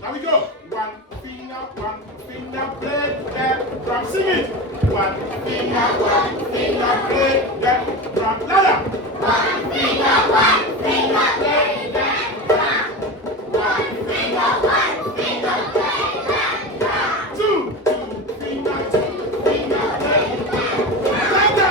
Now we go. One finger, play that drum. Sing it. One finger, play that drum. Louder. One finger, play that drum. One finger, play that drum. Two finger, play that drum. Louder.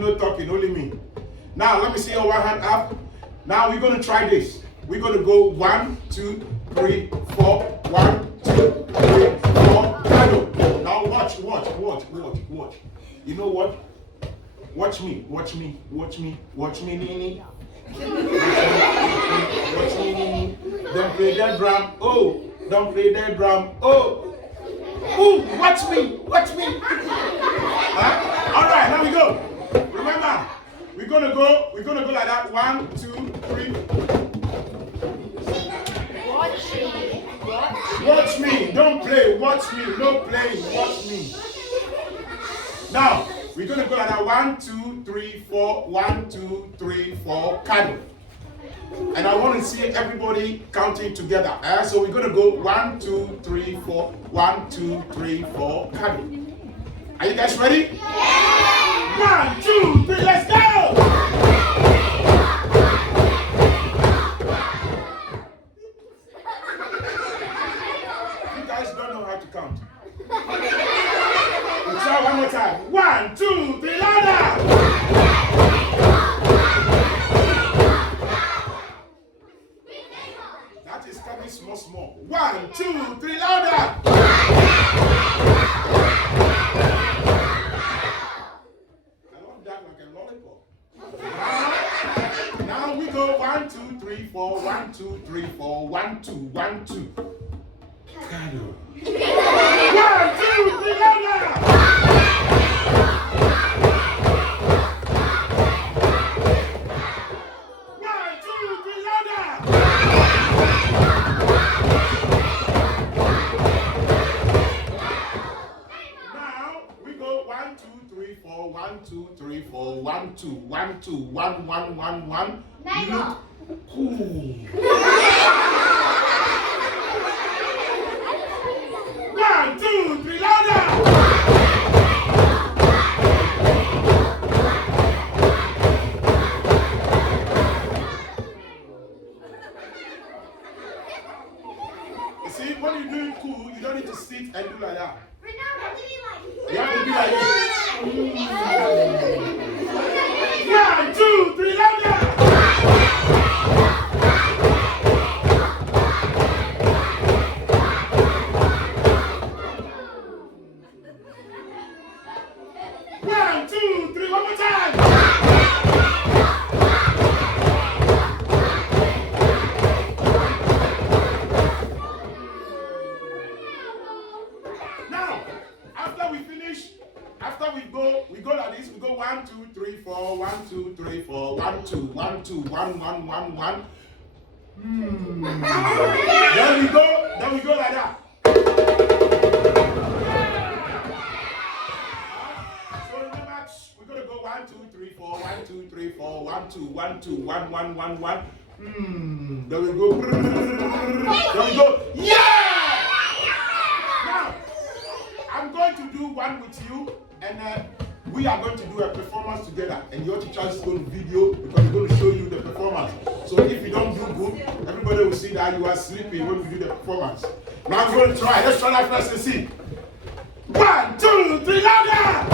No talking, only me. Now, let me see your one hand up. Now, we're going to try this. We're going to go 1, 2, 3, 4. 1, 2, 3, 4. Now, watch. You know what? Watch me, Nini. Watch me, Nini. Then Don't play that drum. Oh, don't play that drum. Oh. Ooh, watch me. Watch me. Huh? All right, now we go. Remember, we're gonna go like that. 1, 2, 3. Watch me. Don't play. Watch me. No playing. Watch me. Now, we're gonna go like that. 1, 2, 3, 4. 1, 2, 3, 4. Candle. And I want to see everybody counting together. So we're going to go 1, 2, 3, 4. 1, 2, 3, 4. Candle. Are you guys ready? Yeah! 1, 2, 3, let's go! You guys don't know how to count. We'll try one more time. 1, 2, 3, louder! That is coming small. 1, 2, 3, louder! I love that like a lollipop. Now we go 1, 2, 3, 4. 1, 2, 3, 4. 1, 2, 1, 2. Candle. 1, 2, 3, louder! 1, 2, 3, louder! Now we go 1, 2, 3, 4. 1, 2, 3, 4. 1, 2, 1, 2, 1, 1, 1, 1. Look cool. 1, 2, 3, louder! You see, when you're doing cool, you don't need to sit and do like that. You have to be like this. 1, 2, 3, louder! We go like this. We go 1, 2, 3, 4. 1, 2, 3, 4. 1, 2, 1, 2, 1, 1, 1, 1. Then we go like that. So remember, we're gonna go 1, 2, 3, 4. 1, 2, 3, 4. 1, 2, 1, 2, 1, 1, 1, 1. Then we go. Then we go. Yeah! Now, I'm going to do one with you, and we are going to do a performance together, and your teacher is going to video because we're going to show you the performance. So if you don't do good, everybody will see that you are sleeping when we do the performance. Now I'm going to try. Let's try that first and see. 1, 2, 3, louder!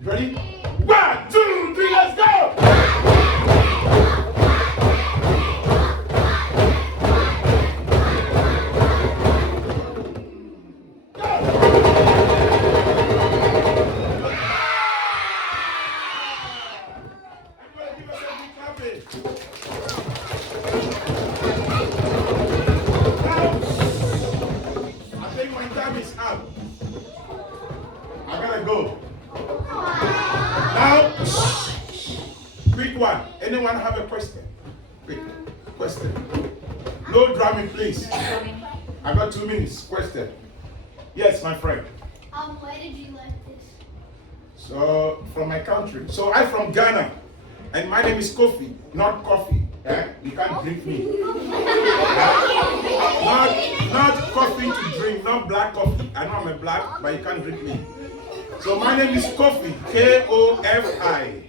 Ready? 1, 2, 3, let's go! Anyone have a question? Quick question. No drumming, please. I got 2 minutes. Question. Yes, my friend. Where did you learn this? So from my country. So I'm from Ghana, and my name is Kofi, not coffee. Eh? You can't drink me. Not coffee to drink, not black coffee. I know I'm a black, but you can't drink me. So my name is Kofi, Kofi.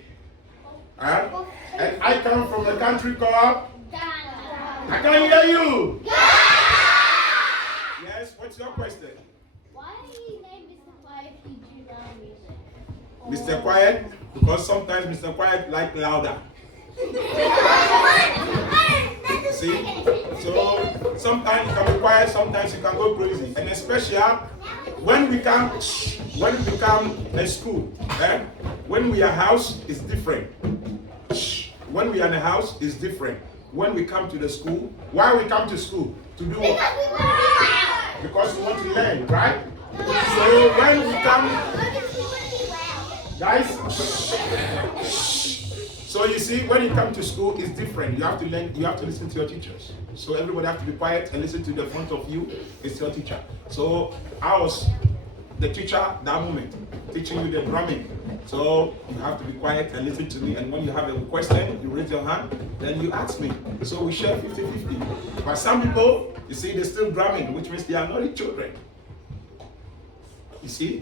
And I come from a country called Ghana. I can't hear you. Yes, what's your question? Why do you name Mr. Quiet if you do loud music? Mr. Quiet, because sometimes Mr. Quiet like louder. See? So sometimes you can be quiet, sometimes you can go crazy. And especially when we become a school, when we are house, it's different. When we are in a house, it's different. When we come to the school, why we come to school? To do what? Because we want to learn, right? So when we come, guys, so you see, when you come to school, it's different. You have to learn, you have to listen to your teachers. So everybody have to be quiet and listen to the front of you. It's your teacher. So I was the teacher that moment, teaching you the drumming. So you have to be quiet and listen to me. And when you have a question, you raise your hand, then you ask me. So we share 50-50. But some people, you see, they're still drumming, which means they are not the children. You see?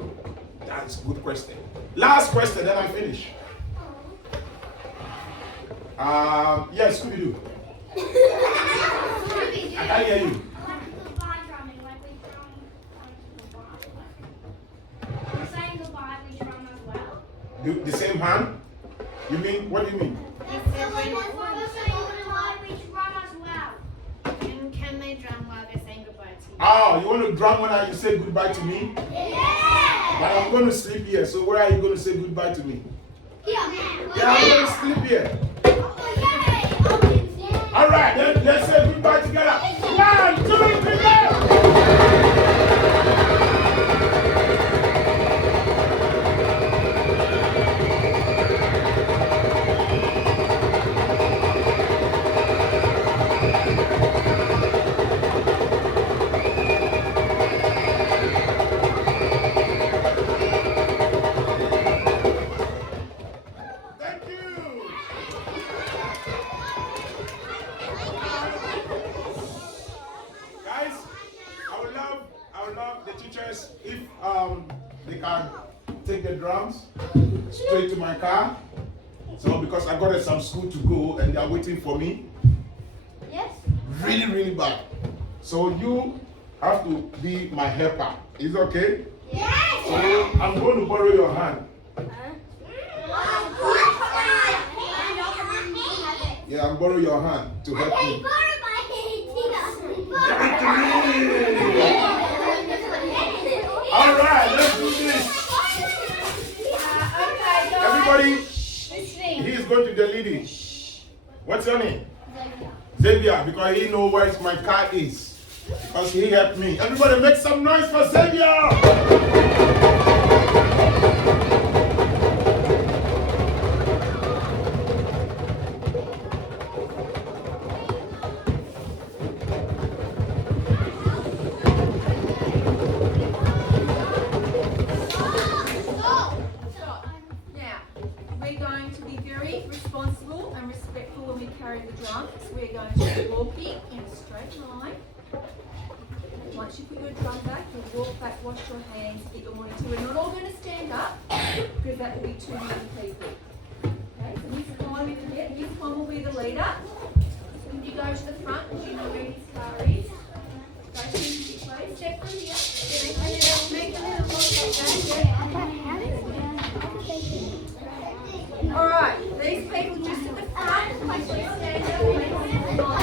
That's a good question. Last question, then I finish. Yes, Scooby-Doo. I can't hear you. The same hand? You mean, what do you mean? Can they drum while they're saying goodbye to you? Oh, you want to drum when you say goodbye to me? Yeah. But I'm going to sleep here, so where are you going to say goodbye to me? Yeah, I'm going to sleep here. All right, then let's say goodbye together. 1, 2, 3, go! Thank you. Guys, I would love the teachers if they can take the drums straight to my car. So because I got some school to go and they are waiting for me. Yes. Really, really bad. So you have to be my helper. Is it okay? Yes. So I'm going to borrow your hand. Yeah, I'm borrow your hand to help me. All right, let's do this. Everybody, he is going to the lady. What's your name? Xavier, because he knows where my car is. Because he helped me. Everybody make some noise for Xavier! We're going to be very responsible and respectful when we carry the drums. We're going to be walking in a straight line. Once you put your drum back, you'll walk back, wash your hands, get your morning tea. We're not all going to stand up because that will be too many people. Okay, so Mr. Kwan will be here. Mr. Kwan will be the leader. So when you go to the front, you know where his car is. Go to his place. Step through here. Make a little noise like that. All right, these people just at the front, please stand up.